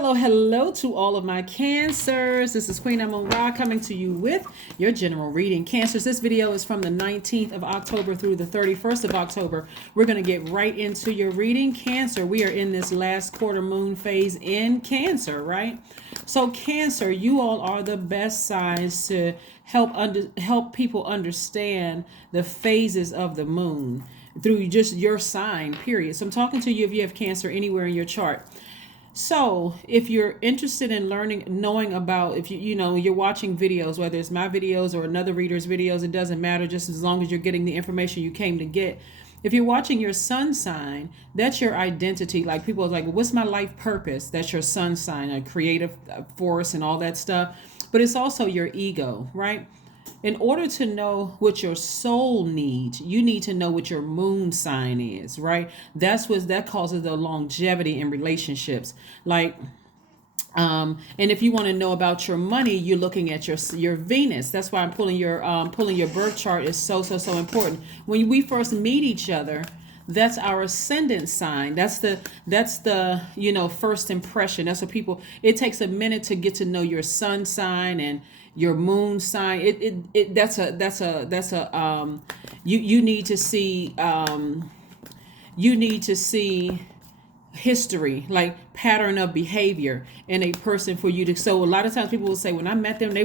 Hello to all of my Cancers. This is Queen Amun Ra coming to you with your general reading. Cancers, this video is from the 19th of October through the 31st of October. We're going to get right into your reading. Cancer, we are in this last quarter moon phase in Cancer, right? So Cancer, you all are the best signs to help people understand the phases of the moon through just your sign, period. So I'm talking to you if you have Cancer anywhere in your chart. So if you're interested in knowing about, if you're watching videos, whether it's my videos or another reader's videos, it doesn't matter, just as long as you're getting the information you came to get. If you're watching your sun sign, that's your identity. Like people are like, well, what's my life purpose? That's your sun sign, a creative force and all that stuff. But it's also your ego, right? In order to know what your soul needs, you need to know what your moon sign is, right? That causes the longevity in relationships. And if you want to know about your money, you're looking at your Venus. That's why I'm pulling your birth chart is so important. When we first meet each other, that's our ascendant sign. That's the first impression. That's what people. It takes a minute to get to know your sun sign and your moon sign. You need to see history, like pattern of behavior in a person for you to. So a lot of times people will say, when I met them, I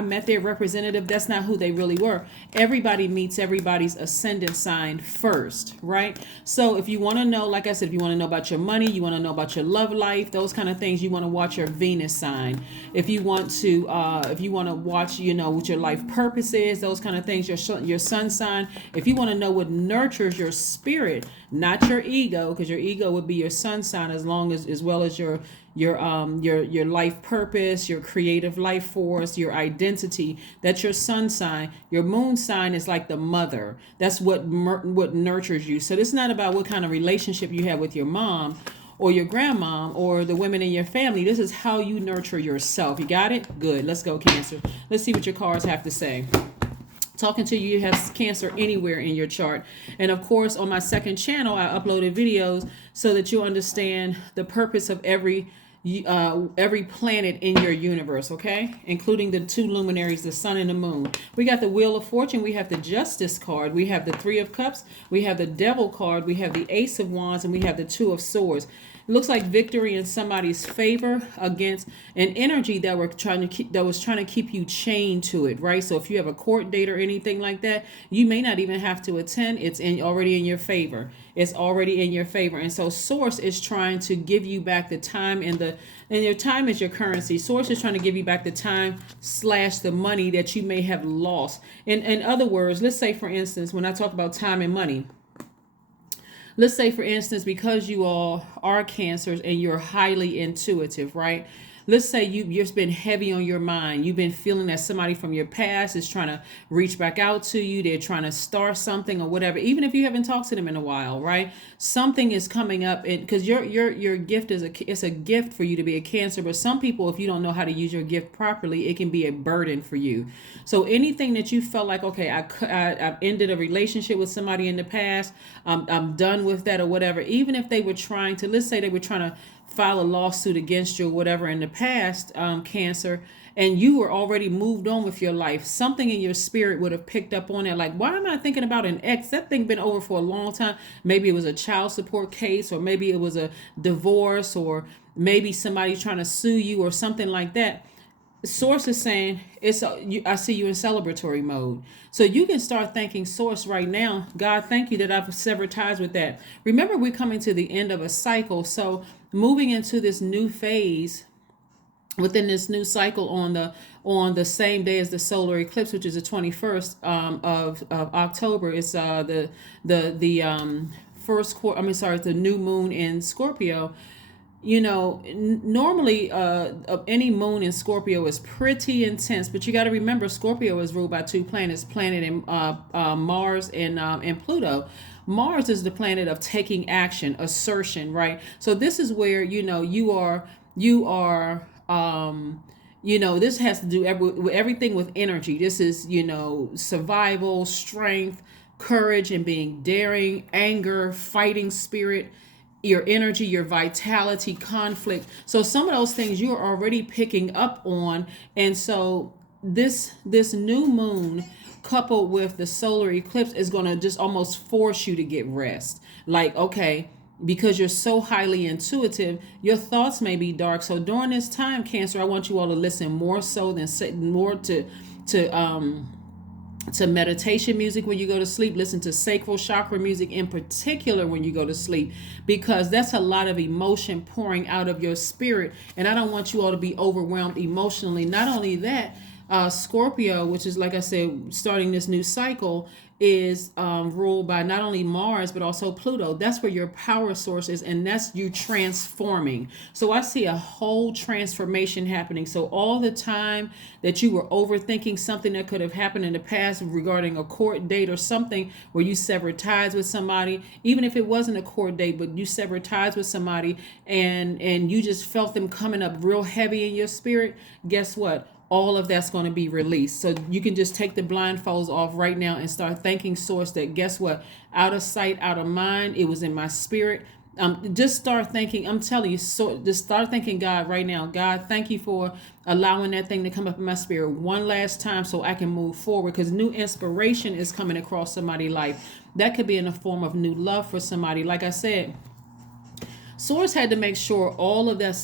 met their representative. That's not who they really were. Everybody meets everybody's ascendant sign first, right? So if you want to know, like I said, if you want to know about your money, you want to know about your love life, those kind of things, you want to watch your Venus sign. If you want to watch, what your life purpose is, those kind of things, your sun sign. If you want to know what nurtures your spirit, not your ego, because your ego would be your sun sign, as well as your life purpose, your creative life force, your identity. That's your sun sign. Your moon sign is like the mother. That's what nurtures you. So this is not about what kind of relationship you have with your mom or your grandmom or the women in your family. This is how you nurture yourself. You got it? Good. Let's go, Cancer. Let's see what your cards have to say. Talking to you have Cancer anywhere in your chart. And of course, on my second channel, I uploaded videos so that you understand the purpose of every planet in your universe, okay? Including the two luminaries, the sun and the moon. We got the Wheel of Fortune. We have the Justice card. We have the Three of Cups. We have the Devil card. We have the Ace of Wands. And we have the Two of Swords. It looks like victory in somebody's favor against an energy that was trying to keep you chained to it, right? So if you have a court date or anything like that, you may not even have to attend. It's already in your favor. It's already in your favor. And so Source is trying to give you back the time, and your time is your currency. Source is trying to give you back the time / the money that you may have lost. In other words, let's say, for instance, when I talk about time and money, let's say, for instance, because you all are Cancers and you're highly intuitive, right? Let's say you've been heavy on your mind. You've been feeling that somebody from your past is trying to reach back out to you. They're trying to start something or whatever, even if you haven't talked to them in a while, right? Something is coming up, and because your gift it's a gift for you to be a Cancer. But some people, if you don't know how to use your gift properly, it can be a burden for you. So anything that you felt like, okay, I've ended a relationship with somebody in the past, I'm done with that or whatever. Even if they were trying to, let's say they were trying to file a lawsuit against you or whatever in the past, Cancer, and you were already moved on with your life, something in your spirit would have picked up on it. Like, why am I thinking about an ex? That thing been over for a long time. Maybe it was a child support case, or maybe it was a divorce, or maybe somebody trying to sue you or something like that. Source is saying, I see you in celebratory mode. So you can start thanking Source right now. God, thank you that I've severed ties with that. Remember, we're coming to the end of a cycle. So moving into this new phase, within this new cycle on the same day as the solar eclipse, which is the 21st of October, it's the first quarter. The new moon in Scorpio. Normally any moon in Scorpio is pretty intense, but you got to remember Scorpio is ruled by two planets, Mars and Pluto. Mars is the planet of taking action, assertion, right? So this is where you are this has to do everything with energy. This is survival, strength, courage, and being daring, anger, fighting spirit. your energy, your vitality, conflict. So some of those things you're already picking up on. And so this new moon coupled with the solar eclipse is going to just almost force you to get rest. Like, okay, because you're so highly intuitive, your thoughts may be dark. So during this time, Cancer, I want you all to listen more so than more to meditation music when you go to sleep. Listen to sacral chakra music in particular when you go to sleep, because that's a lot of emotion pouring out of your spirit. And I don't want you all to be overwhelmed emotionally. Not only that, Scorpio, which is, like I said, starting this new cycle, is ruled by not only Mars but also Pluto. That's where your power source is, and that's you transforming. So I see a whole transformation happening. So all the time that you were overthinking something that could have happened in the past regarding a court date or something where you severed ties with somebody, even if it wasn't a court date, but you severed ties with somebody and you just felt them coming up real heavy in your spirit, guess what? All of that's going to be released. So you can just take the blindfolds off right now and start thanking Source that, guess what? Out of sight, out of mind. It was in my spirit. Just start thinking. I'm telling you, so just start thanking God right now. God, thank you for allowing that thing to come up in my spirit one last time so I can move forward, because new inspiration is coming across somebody's life. That could be in the form of new love for somebody. Like I said, Source had to make sure all of that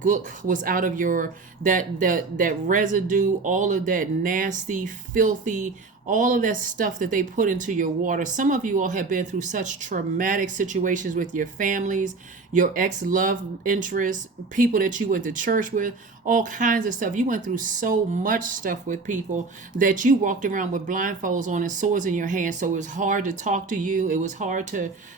gook was out of your that residue, all of that nasty, filthy, all of that stuff that they put into your water. Some of you all have been through such traumatic situations with your families, your ex-love interests, people that you went to church with, all kinds of stuff. You went through so much stuff with people that you walked around with blindfolds on and swords in your hands. So it was hard to talk to you. It was hard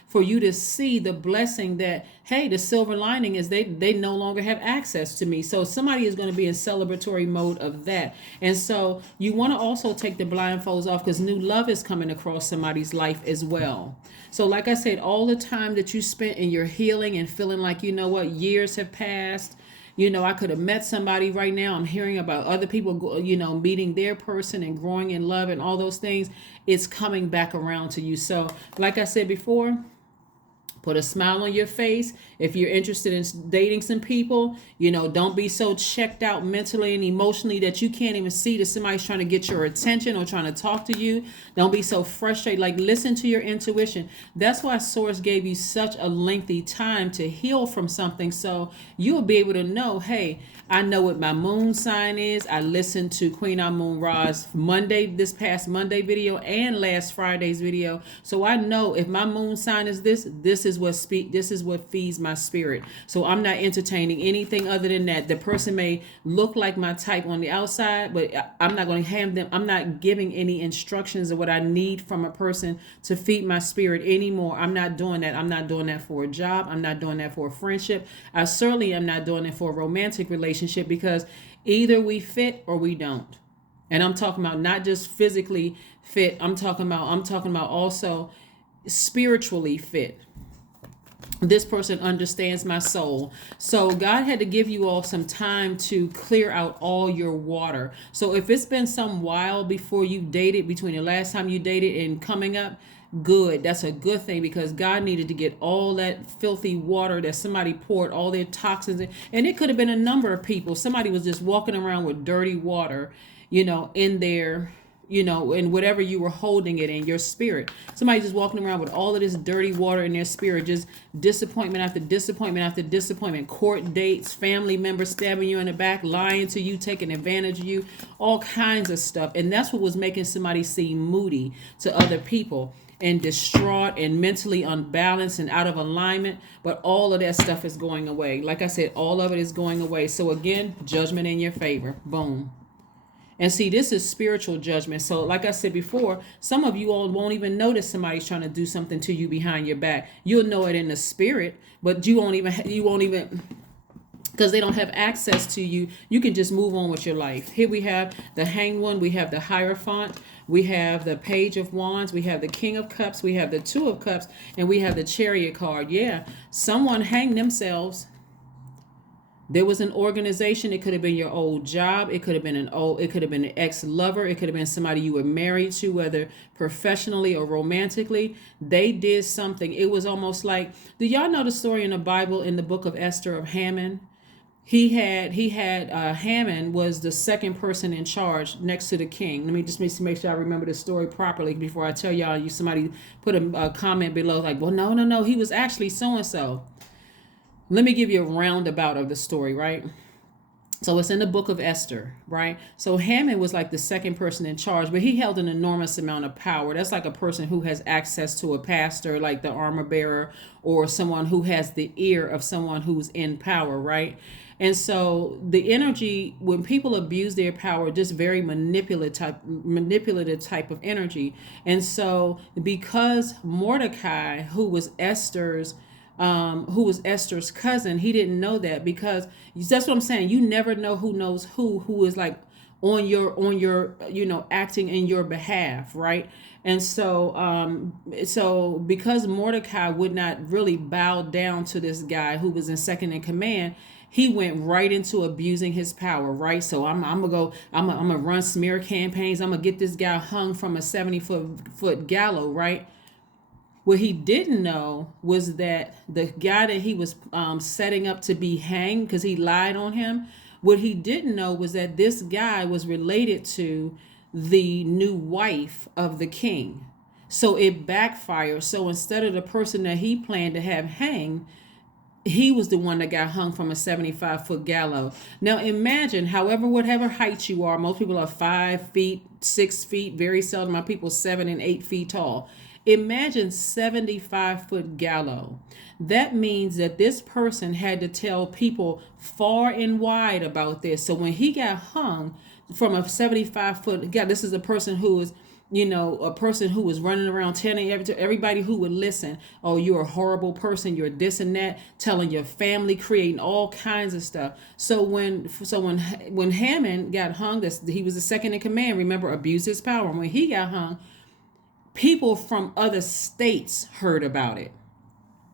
for you to see the blessing that, hey, the silver lining is they no longer have access to me. So somebody is going to be in celebratory mode of that. And so you want to also take the blindfolds off, because new love is coming across somebody's life as well. So like I said, all the time that you spent in your healing and feeling like, you know what, years have passed. You know, I could have met somebody right now. I'm hearing about other people, meeting their person and growing in love and all those things. It's coming back around to you. So like I said before, put a smile on your face. If you're interested in dating some people, don't be so checked out mentally and emotionally that you can't even see that somebody's trying to get your attention or trying to talk to you. Don't be so frustrated. Like, listen to your intuition. That's why Source gave you such a lengthy time to heal from something. So you'll be able to know, hey, I know what my moon sign is. I listened to Queen Amun Ra's this past Monday video and last Friday's video. So I know if my moon sign is this is what feeds my spirit. So I'm not entertaining anything other than that. The person may look like my type on the outside, but I'm not going to have them. I'm not giving any instructions of what I need from a person to feed my spirit anymore. I'm not doing that. I'm not doing that for a job. I'm not doing that for a friendship. I certainly am not doing it for a romantic relationship, because either we fit or we don't. And I'm talking about not just physically fit. I'm talking about also spiritually fit. This person understands my soul. So God had to give you all some time to clear out all your water. So if it's been some while before you dated, between the last time you dated and coming up, good. That's a good thing, because God needed to get all that filthy water that somebody poured all their toxins in. And it could have been a number of people. Somebody was just walking around with dirty water, in their, in whatever you were holding it in your spirit. Somebody just walking around with all of this dirty water in their spirit, just disappointment after disappointment after disappointment, court dates, family members stabbing you in the back, lying to you, taking advantage of you, all kinds of stuff. And that's what was making somebody seem moody to other people and distraught and mentally unbalanced and out of alignment. But all of that stuff is going away. Like I said, all of it is going away. So again, judgment in your favor. Boom. And see, this is spiritual judgment. So like I said before, some of you all won't even notice somebody's trying to do something to you behind your back. You'll know it in the spirit, but you won't even because they don't have access to you. You can just move on with your life. Here we have the Hanged One, we have the Hierophant, we have the Page of Wands, we have the King of Cups, we have the Two of Cups, and we have the Chariot card. Yeah, someone hanged themselves. There was an organization. It could have been your old job. It could have been an ex-lover. It could have been somebody you were married to, whether professionally or romantically. They did something. It was almost like, do y'all know the story in the Bible in the book of Esther of Haman? He had Haman was the second person in charge next to the king. Let me just make sure I remember the story properly before I tell y'all. Somebody put a comment below like, well, no, he was actually so and so. Let me give you a roundabout of the story, right? So it's in the book of Esther, right? So Haman was like the second person in charge, but he held an enormous amount of power. That's like a person who has access to a pastor, like the armor bearer, or someone who has the ear of someone who's in power, right? And so the energy, when people abuse their power, just very manipulative type of energy. And so because Mordecai, who was Esther's cousin, he didn't know that, because that's what I'm saying. You never know who knows who is like on your acting in your behalf, right? And so because Mordecai would not really bow down to this guy who was in second in command, he went right into abusing his power, right? So I'm gonna run smear campaigns. I'm gonna get this guy hung from a 70-foot gallows, right? What he didn't know was that the guy that he was setting up to be hanged, because he lied on him, what he didn't know was that this guy was related to the new wife of the king. So it backfired. So instead of the person that he planned to have hanged, he was the one that got hung from a 75-foot gallows. Now imagine, whatever height you are, most people are 5 feet, 6 feet, very seldom are people 7 and 8 feet tall. Imagine 75-foot gallows. That means that this person had to tell people far and wide about this. So when he got hung from a 75-foot gallows, this is a person who is, a person who was running around telling everybody who would listen, oh, you're a horrible person, you're this and that, telling your family, creating all kinds of stuff. So when Haman got hung, he was the second in command, remember, abused his power. When he got hung, people from other states heard about it,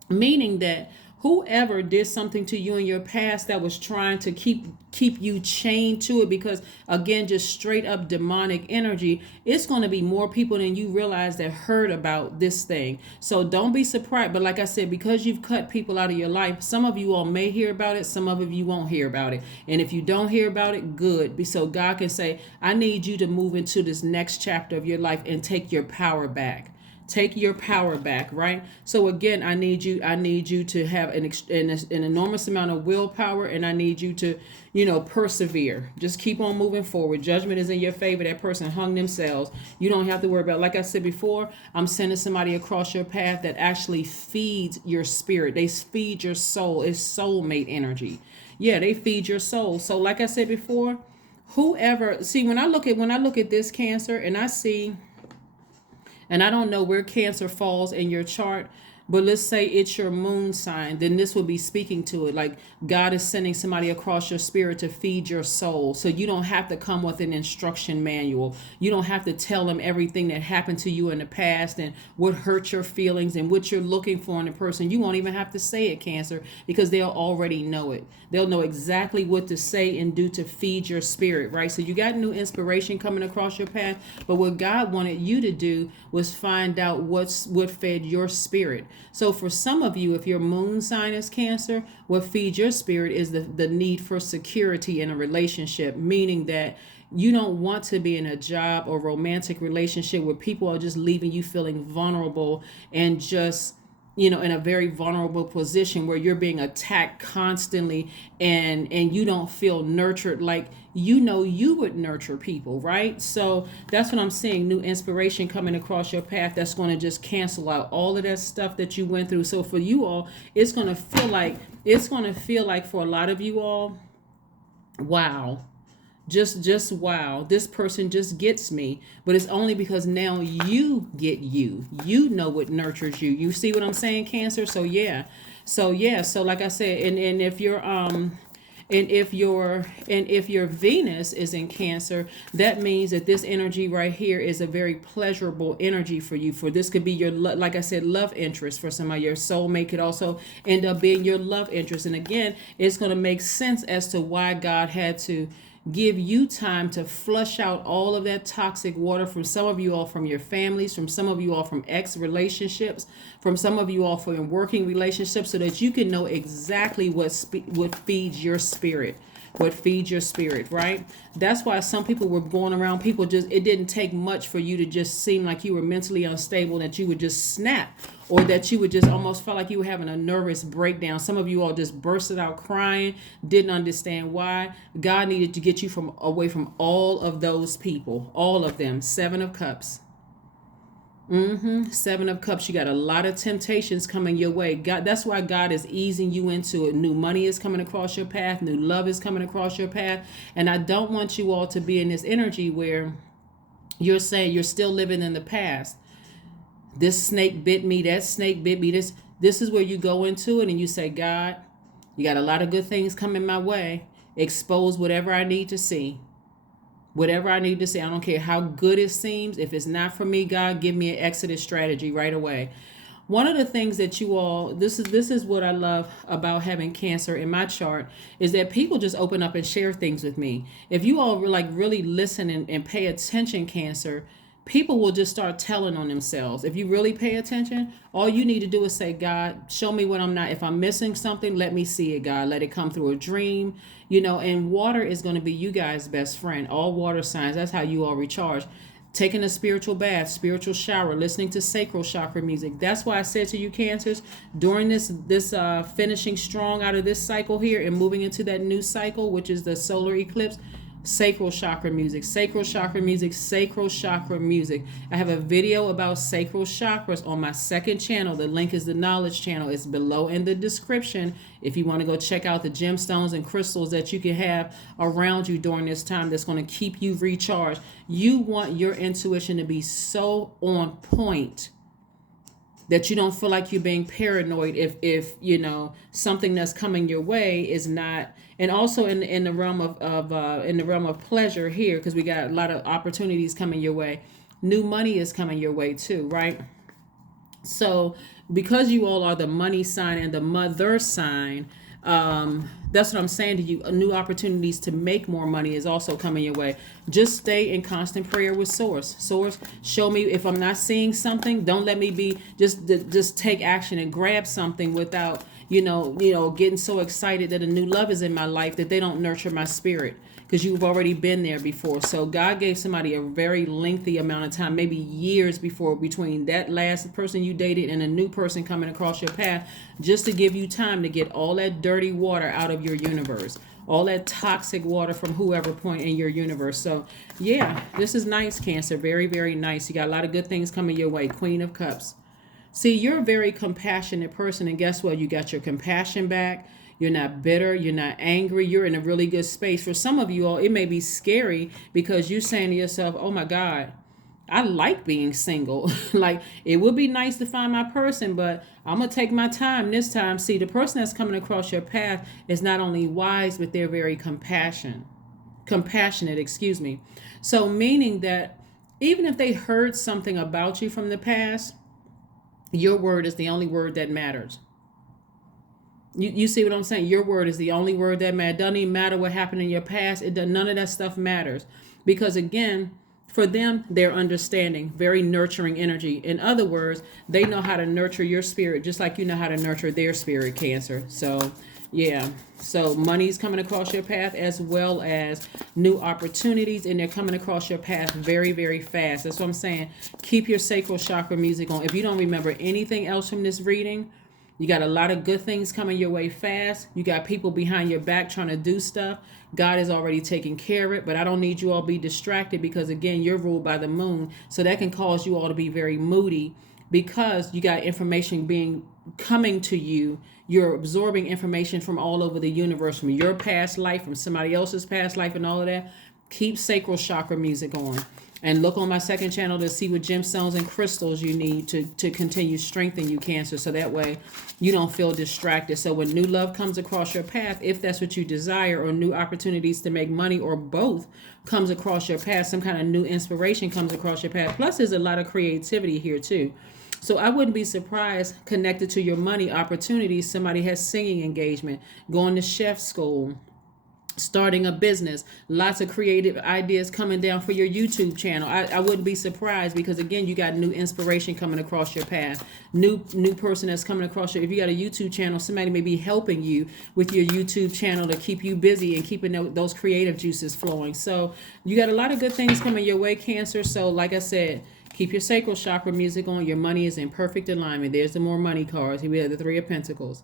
meaning that whoever did something to you in your past that was trying to keep you chained to it, because again, just straight up demonic energy, it's going to be more people than you realize that heard about this thing. So don't be surprised. But like I said, because you've cut people out of your life, some of you all may hear about it, some of you won't hear about it. And if you don't hear about it, good. So God can say, I need you to move into this next chapter of your life and take your power back. Take your power back, right? So again, I need you to have an enormous amount of willpower, and I need you to, persevere. Just keep on moving forward. Judgment is in your favor. That person hung themselves. You don't have to worry about it. Like I said before, I'm sending somebody across your path that actually feeds your spirit. They feed your soul. It's soulmate energy. Yeah, they feed your soul. So like I said before, when I look at this Cancer, and I see, and I don't know where Cancer falls in your chart, but let's say it's your moon sign, then this will be speaking to it. Like God is sending somebody across your spirit to feed your soul. So you don't have to come with an instruction manual. You don't have to tell them everything that happened to you in the past and what hurt your feelings and what you're looking for in a person. You won't even have to say it, Cancer, because they'll already know it. They'll know exactly what to say and do to feed your spirit, right? So you got new inspiration coming across your path. But what God wanted you to do was find out what fed your spirit. So for some of you, if your moon sign is Cancer, what feeds your spirit is the need for security in a relationship, meaning that you don't want to be in a job or romantic relationship where people are just leaving you feeling vulnerable and just, in a very vulnerable position where you're being attacked constantly and you don't feel nurtured like you would nurture people, right? So that's what I'm seeing, new inspiration coming across your path that's going to just cancel out all of that stuff that you went through. So for you all, it's going to feel like for a lot of you all, wow. Just wow, this person just gets me. But it's only because now you get you know what nurtures you. You see what I'm saying, Cancer? So like I said, and if you're And if your Venus is in Cancer, that means that this energy right here is a very pleasurable energy for you. For this could be your, like I said, love interest. For some of your soulmate could also end up being your love interest. And again, it's going to make sense as to why God had to give you time to flush out all of that toxic water from some of you all, from your families, from some of you all, from ex relationships, from some of you all from working relationships, so that you can know exactly what feeds your spirit. What feeds your spirit, right? That's why some people were going around, people just, it didn't take much for you to just seem like you were mentally unstable, that you would just snap, or that you would just almost feel like you were having a nervous breakdown. Some of you all just bursted out crying, didn't understand why. God needed to get you away from all of those people, all of them. Seven of Cups. Seven of Cups. You got a lot of temptations coming your way. God, that's why God is easing you into it. New money is coming across your path. New love is coming across your path. And I don't want you all to be in this energy where you're saying you're still living in the past. This snake bit me. That snake bit me. This is where you go into it and you say, God, you got a lot of good things coming my way. Expose whatever I need to see. Whatever I need to say, I don't care how good it seems. If it's not for me, God, give me an exodus strategy right away. One of the things that you all, this is what I love about having Cancer in my chart, is that people just open up and share things with me. If you all really listen and pay attention, Cancer, people will just start telling on themselves. If you really pay attention, all you need to do is say, God, show me what I'm not. If I'm missing something, let me see it, God. Let it come through a dream, and water is going to be you guys' best friend. All water signs, that's how you all recharge. Taking a spiritual bath, spiritual shower, listening to sacral chakra music. That's why I said to you, Cancers, during this finishing strong out of this cycle here and moving into that new cycle, which is the solar eclipse, sacral chakra music, sacral chakra music, sacral chakra music. I have a video about sacral chakras on my second channel. The link is the knowledge channel. It's below in the description if you want to go check out the gemstones and crystals that you can have around you during this time that's going to keep you recharged. You want your intuition to be so on point that you don't feel like you're being paranoid if something that's coming your way is not. And also in the realm of pleasure here, because we got a lot of opportunities coming your way. New money is coming your way too, right? So because you all are the money sign and the mother sign, that's what I'm saying to you. New opportunities to make more money is also coming your way. Just stay in constant prayer with Source. Source, show me if I'm not seeing something. Don't let me be just take action and grab something without getting so excited that a new love is in my life that they don't nurture my spirit, because you've already been there before. So God gave somebody a very lengthy amount of time, maybe years between that last person you dated and a new person coming across your path, just to give you time to get all that dirty water out of your universe, all that toxic water from whoever point in your universe. So yeah, this is nice, Cancer. Very, very nice. You got a lot of good things coming your way. Queen of Cups. See, you're a very compassionate person, and guess what? You got your compassion back. You're not bitter. You're not angry. You're in a really good space. For some of you all, it may be scary because you're saying to yourself, oh my God, I like being single. Like, it would be nice to find my person, but I'm going to take my time this time. See, the person that's coming across your path is not only wise, but they're very compassionate, So meaning that even if they heard something about you from the past, your word is the only word that matters. You see what I'm saying? Your word is the only word that matters. It doesn't even matter what happened in your past. None of that stuff matters. Because again, for them, they're understanding, very nurturing energy. In other words, they know how to nurture your spirit just like you know how to nurture their spirit, Cancer. So yeah. So money's coming across your path, as well as new opportunities, and they're coming across your path very, very fast. That's what I'm saying. Keep your sacral chakra music on. If you don't remember anything else from this reading, you got a lot of good things coming your way fast. You got people behind your back trying to do stuff. God is already taking care of it, but I don't need you all to be distracted, because again, you're ruled by the moon. So that can cause you all to be very moody, because you got information coming to you. You're absorbing information from all over the universe, from your past life, from somebody else's past life, and all of that. Keep sacral chakra music on. And look on my second channel to see what gemstones and crystals you need to continue strengthen you, Cancer. So that way you don't feel distracted. So when new love comes across your path, if that's what you desire, or new opportunities to make money, or both comes across your path, some kind of new inspiration comes across your path. Plus there's a lot of creativity here too. So I wouldn't be surprised, connected to your money opportunities, somebody has singing engagement, going to chef school, starting a business, lots of creative ideas coming down for your YouTube channel. I wouldn't be surprised, because again, you got new inspiration coming across your path, new person that's coming across your, if you got a YouTube channel, somebody may be helping you with your YouTube channel to keep you busy and keeping those creative juices flowing. So you got a lot of good things coming your way, Cancer. So like I said, keep your sacral chakra music on. Your money is in perfect alignment. There's the more money cards. Here we have the Three of Pentacles.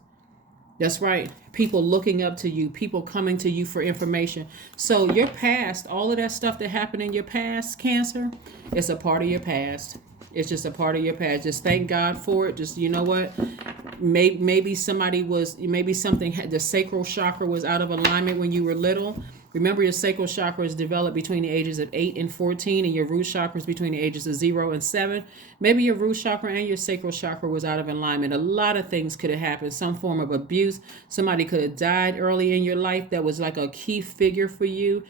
That's right. People looking up to you, people coming to you for information. So your past, all of that stuff that happened in your past, Cancer, it's a part of your past. It's just a part of your past. Just thank God for it. Just, you know what? Maybe something, the sacral chakra was out of alignment when you were little. Remember, your sacral chakra is developed between the ages of 8 and 14, and your root chakra is between the ages of 0 and 7. Maybe your root chakra and your sacral chakra was out of alignment. A lot of things could have happened. Some form of abuse. Somebody could have died early in your life that was like a key figure for you.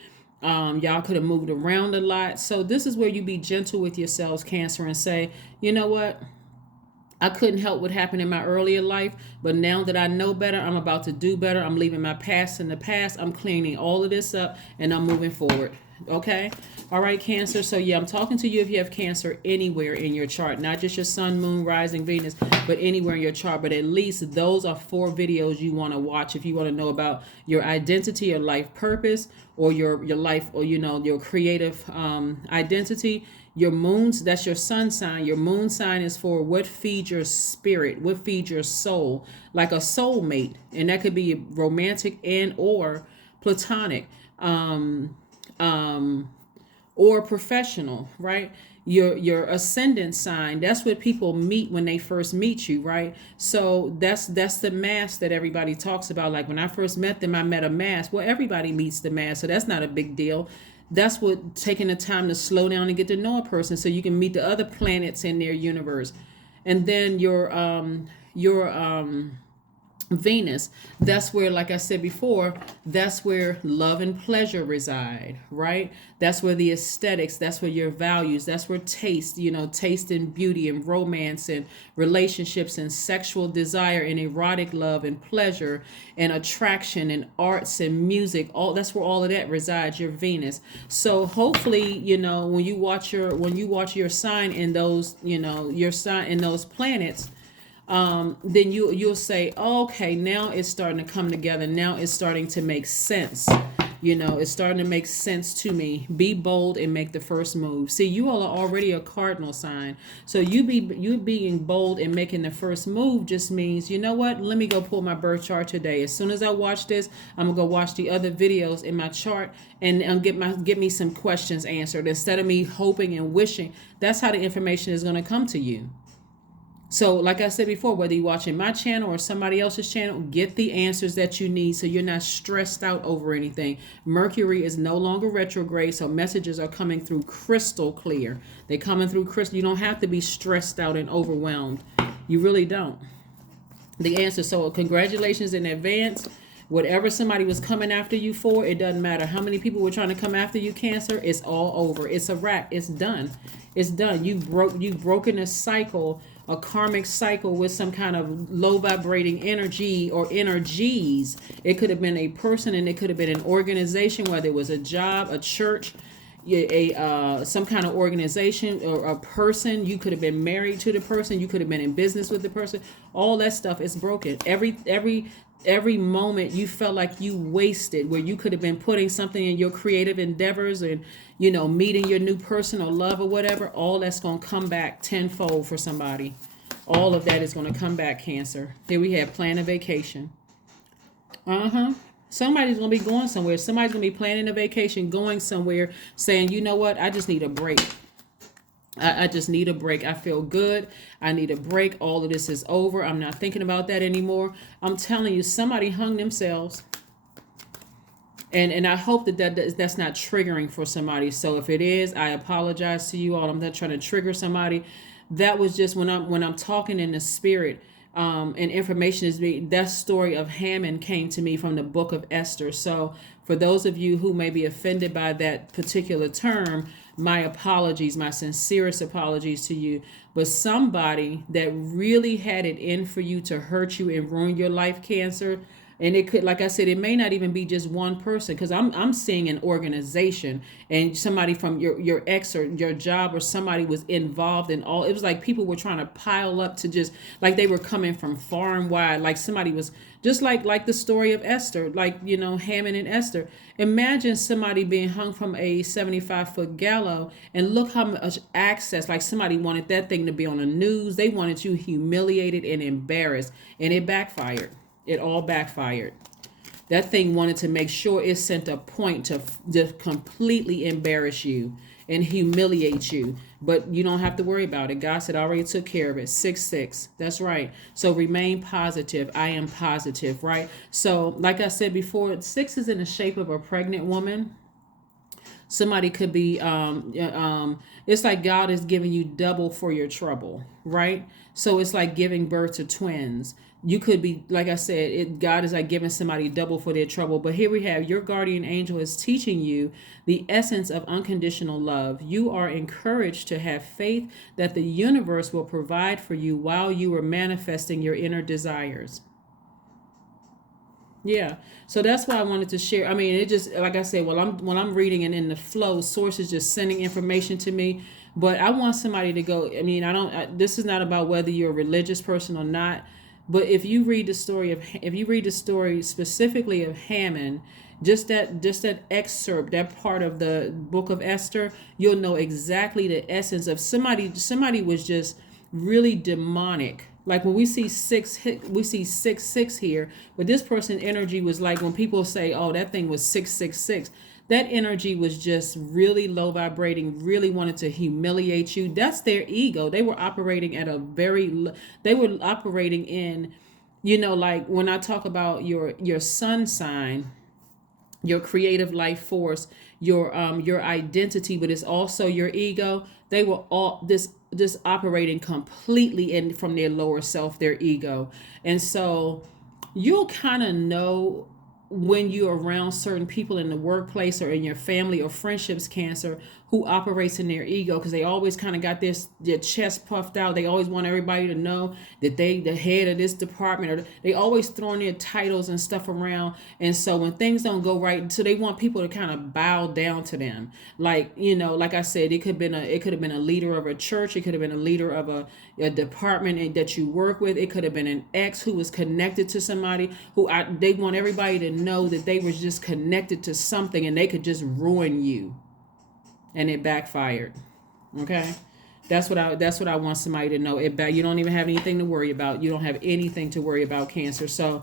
Y'all could have moved around a lot. So this is where you be gentle with yourselves, Cancer, and say, you know what? I couldn't help what happened in my earlier life, but now that I know better, I'm about to do better. I'm leaving my past in the past. I'm cleaning all of this up, and I'm moving forward. Okay? All right, Cancer. So yeah, I'm talking to you if you have Cancer anywhere in your chart, not just your sun, moon, rising, Venus, but anywhere in your chart. But at least those are 4 videos you want to watch if you want to know about your identity, your life purpose, or your life, or your creative identity. Your moons, that's your sun sign. Your moon sign is for what feeds your spirit, what feeds your soul, like a soulmate. And that could be romantic and or platonic, or professional, right? Your ascendant sign, that's what people meet when they first meet you, right? So that's the mask that everybody talks about. Like when I first met them, I met a mask. Well, everybody meets the mask, so that's not a big deal. That's what taking the time to slow down and get to know a person so you can meet the other planets in their universe. And then your Venus, that's where, like I said before, that's where love and pleasure reside, right? That's where the aesthetics, that's where your values, that's where taste, taste and beauty and romance and relationships and sexual desire and erotic love and pleasure and attraction and arts and music, that's where all of that resides, your Venus. So hopefully, when you watch your sign in those, your sign in those planets, then you'll say, oh, okay, now it's starting to come together. Now it's starting to make sense. It's starting to make sense to me. Be bold and make the first move. See, you all are already a cardinal sign. So you being bold and making the first move just means, you know what? Let me go pull my birth chart today. As soon as I watch this, I'm gonna go watch the other videos in my chart and get me some questions answered. Instead of me hoping and wishing, that's how the information is gonna come to you. So like I said before, whether you're watching my channel or somebody else's channel, get the answers that you need so you're not stressed out over anything. Mercury is no longer retrograde, so messages are coming through crystal clear. They're coming through crystal. You don't have to be stressed out and overwhelmed. You really don't. The answer. So congratulations in advance. Whatever somebody was coming after you for, it doesn't matter how many people were trying to come after you, Cancer. It's all over. It's a wrap. It's done. It's done. You've broken a cycle, a karmic cycle with some kind of low vibrating energy or energies. It could have been a person, and it could have been an organization, whether it was a job, a church, some kind of organization, or a person. You could have been married to the person. You could have been in business with the person. All that stuff is broken. Every moment you felt like you wasted, where you could have been putting something in your creative endeavors and, meeting your new person or love or whatever, all that's going to come back tenfold for somebody. All of that is going to come back, Cancer. Here we have plan a vacation. Somebody's going to be going somewhere. Somebody's going to be planning a vacation, going somewhere, saying, you know what, I just need a break. I just need a break. I feel good. I need a break. All of this is over. I'm not thinking about that anymore. I'm telling you, somebody hung themselves. And I hope that's not triggering for somebody. So if it is, I apologize to you all. I'm not trying to trigger somebody. That was just when I'm talking in the spirit, and information is being, that story of Haman came to me from the book of Esther. So for those of you who may be offended by that particular term, my apologies, my sincerest apologies to you. But somebody that really had it in for you to hurt you and ruin your life, Cancer, and it could, like I said, it may not even be just one person, because I'm seeing an organization, and somebody from your ex or your job or somebody was involved in all. It was like people were trying to pile up to just, like they were coming from far and wide. Like somebody was just like the story of Esther, like, Haman and Esther. Imagine somebody being hung from a 75-foot gallows, and look how much access, like somebody wanted that thing to be on the news. They wanted you humiliated and embarrassed, and it backfired. It all backfired. That thing wanted to make sure it sent a point to completely embarrass you and humiliate you. But you don't have to worry about it. God said, I already took care of it. 6-6. That's right. So remain positive. I am positive, right? So like I said before, 6 is in the shape of a pregnant woman. Somebody could be, it's like God is giving you double for your trouble, right? So it's like giving birth to twins. You could be, like I said, God is like giving somebody double for their trouble. But here we have your guardian angel is teaching you the essence of unconditional love. You are encouraged to have faith that the universe will provide for you while you are manifesting your inner desires. Yeah. So that's why I wanted to share. I mean, it just, like I said, when I'm reading and in the flow, source is just sending information to me. But I want somebody to go. I mean, this is not about whether you're a religious person or not. But if you read the story specifically of Haman, just that excerpt, that part of the book of Esther, you'll know exactly the essence of somebody was just really demonic. Like when we see 666 here, but this person energy was like when people say, oh, that thing was 666. That energy was just really low vibrating, really wanted to humiliate you. That's their ego. They were operating at they were operating in, like when I talk about your sun sign, your creative life force, your identity, but it's also your ego. They were all this operating completely in from their lower self, their ego. And so you'll kind of know when you're around certain people in the workplace or in your family or friendships, Cancer, who operates in their ego, because they always kind of got their chest puffed out. They always want everybody to know that they the head of this department, or they always throwing their titles and stuff around. And so when things don't go right, so they want people to kind of bow down to them. Like, like I said, it could have been a leader of a church, it could have been a leader of a department that you work with, it could have been an ex who was connected to somebody they want everybody to know that they were just connected to something and they could just ruin you. And it backfired. Okay? That's what I want somebody to know. You don't even have anything to worry about. You don't have anything to worry about, Cancer. So,